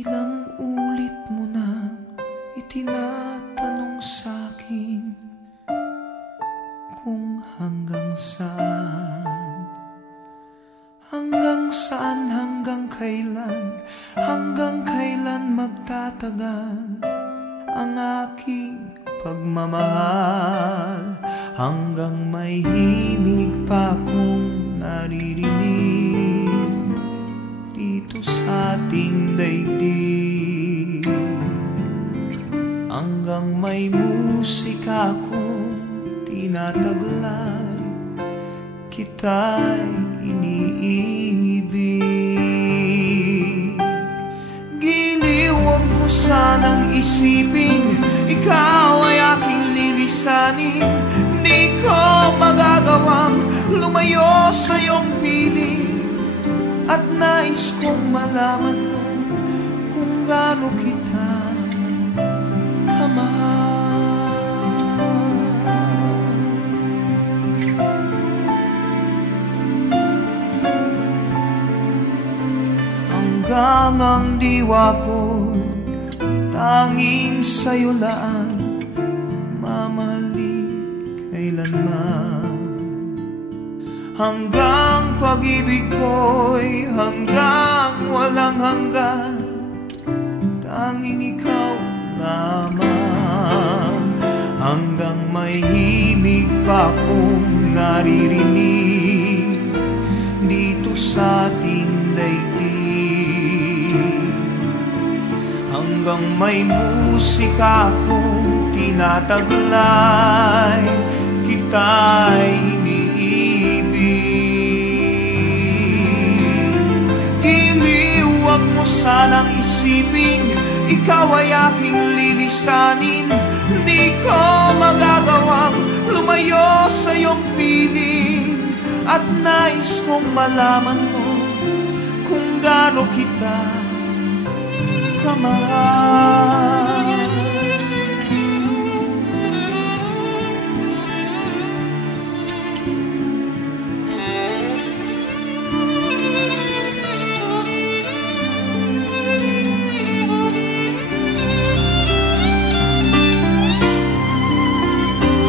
Ilang ulit mo na itinatanong sa'kin kung hanggang saan, hanggang saan, hanggang kailan magtatagal ang aking pagmamahal, hanggang may himig pa akong naririnig dito sa ating daigdig, hanggang may musika akong tinataglay, kita'y iniibig. Giliw, huwag mo sanang isipin ikaw ay aking lilisanin. Di ko magagawang lumayo sa iyong piling, at nais kong malaman mo kung gaano kita kamahal. Hanggang ang diwa ko tanging sa'yo lang mamahalin kailanman, hanggang pag-ibig ko'y hanggang walang hanggan, tanging ikaw lamang, hanggang may himig pa akong naririnig dito sa ating daigdig, hanggang may musika akong tinataglay, kita'y iniibig. Giliw, huwag mo sanang isipin ikaw ay aking lilisanin. Di ko magagawang lumayo sa iyong piling, at nais kong malaman mo kung gaano kita kamahal.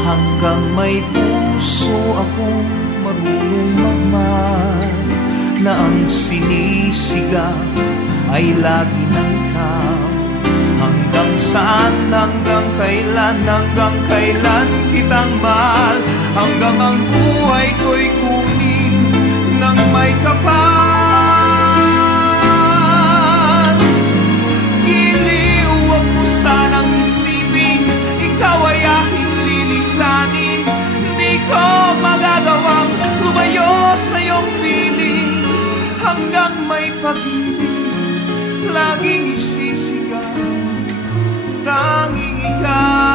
Hanggang may puso akong marunong magmahal, na ang sinisigaw ay lagi ng ikaw. Hanggang saan, hanggang kailan kitang mahal, hanggang ang buhay ko'y kunin ng may kapal. Giliw, huwag mo sanang isipin ikaw ay aking lilisanin. Di ko magagawang lumayo sa iyong piling, hanggang may pag-ibig laging isisigaw, tanging ikaw.